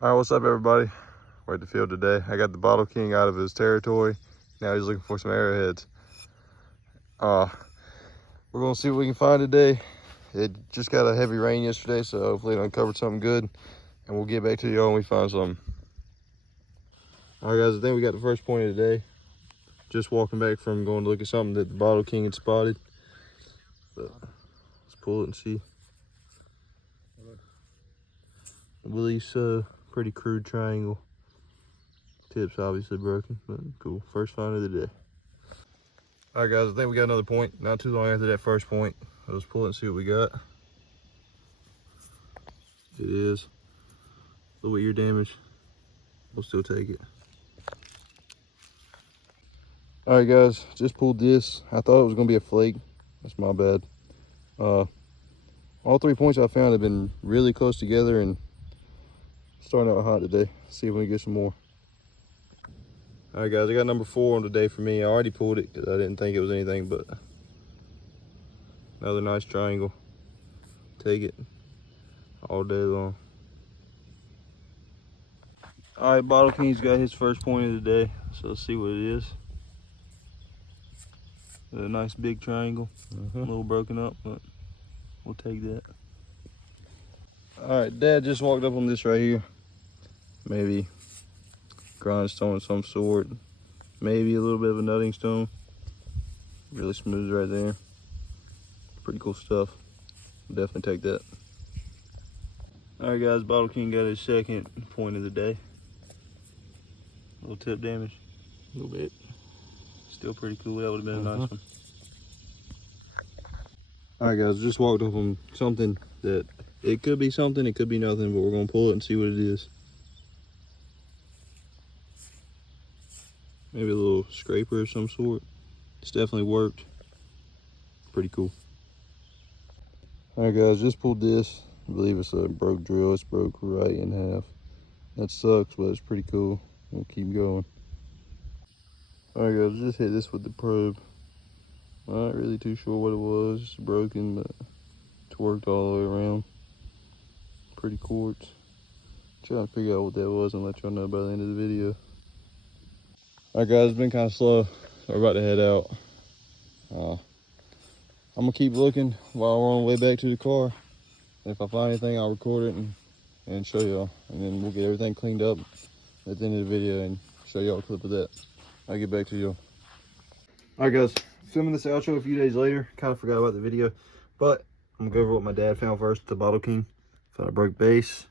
All right, what's up, everybody? We're at the field today. I got the Bottle King out of his territory. Now he's looking for some arrowheads. We're gonna see what we can find today. It just got a heavy rain yesterday, so hopefully it uncovered something good, and we'll get back to y'all when we find something. All right, guys, I think we got the first point of the day. Just walking back from going to look at something that the Bottle King had spotted. But let's pull it and see. I believe so. Pretty crude triangle. Tip's obviously broken, but cool. First find of the day. All right, guys, I think we got another point. Not too long after that first point. Let's pull it and see what we got. It is a little ear damage. We'll still take it. All right, guys, just pulled this. I thought it was gonna be a flake. That's my bad. All 3 points I found have been really close together and starting out hot today. See if we can get some more. All right, guys, I got number 4 on today for me. I already pulled it because I didn't think it was anything but another nice triangle. Take it all day long. All right, Bottle King's got his first point of the day, so let's see what it is. A nice big triangle, a little broken up, but we'll take that. All right, Dad just walked up on this right here. Maybe grindstone of some sort, maybe a little bit of a nutting stone. Really smooth right there. Pretty cool stuff. Definitely take that. All right, guys, Bottle King got his second point of the day. A little tip damage, a little bit. Still pretty cool. That would have been a nice one. All right, guys, just walked up on something that it could be something, it could be nothing, but we're gonna pull it and see what it is. Maybe a little scraper of some sort. It's definitely worked. Pretty cool. All right, guys, just pulled this. I believe it's a broke drill. It's broke right in half. That sucks, but it's pretty cool. We'll keep going. All right, guys, just hit this with the probe. Not really too sure what it was. It's broken, but it's worked all the way around. Pretty quartz. Trying to figure out what that was and let y'all know by the end of the video. All right, guys, it's been kind of slow. We're about to head out. I'm gonna keep looking while we're on the way back to the car. And if I find anything, I'll record it and show y'all. And then we'll get everything cleaned up at the end of the video and show y'all a clip of that. I'll get back to y'all. All right, guys, filming this outro a few days later. Kind of forgot about the video, but I'm gonna go over what my dad found first. The Bottle King. Found a broke base.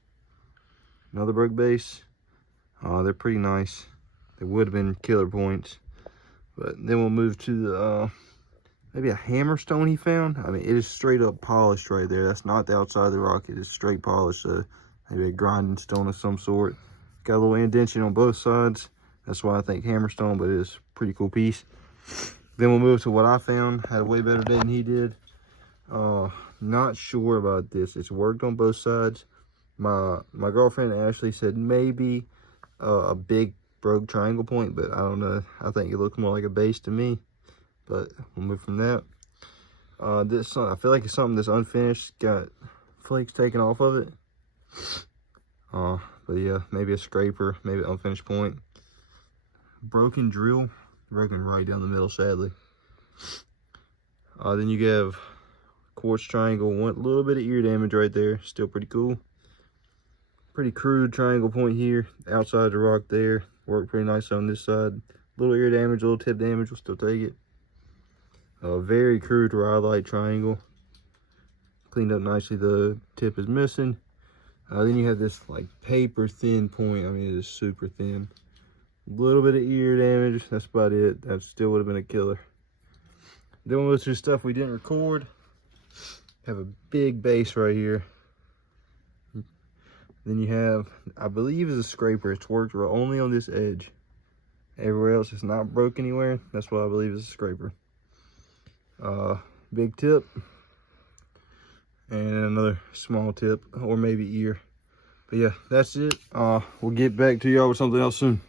Another broke base. They're pretty nice. They would have been killer points. But then we'll move to the maybe a hammerstone he found. I mean, it is straight up polished right there. That's not the outside of the rock. It is straight polished. So maybe a grinding stone of some sort. Got a little indentation on both sides. That's why I think hammerstone, but it is a pretty cool piece. Then we'll move to what I found. Had a way better day than he did. Not sure about this. It's worked on both sides. My girlfriend Ashley said maybe a big broke triangle point, but I don't know. I think it looked more like a base to me. But we'll move from that. This I feel like it's something that's unfinished. Got flakes taken off of it. But yeah, maybe a scraper, maybe an unfinished point. Broken drill, broken right down the middle, sadly. Then you have quartz triangle, one little bit of ear damage right there. Still pretty cool. Pretty crude triangle point here, outside the rock there. Worked pretty nice on this side. Little ear damage, little tip damage, we'll still take it. Very crude rhyolite triangle. Cleaned up nicely, the tip is missing. Then you have this like paper thin point. I mean, it is super thin. A little bit of ear damage, that's about it. That still would have been a killer. Then we'll go through stuff we didn't record. Have a big base right here. Then you have, I believe it's a scraper. It's worked only on this edge. Everywhere else it's not broke anywhere. That's what I believe is a scraper. Big tip. And another small tip, or maybe ear. But yeah, that's it. We'll get back to y'all with something else soon.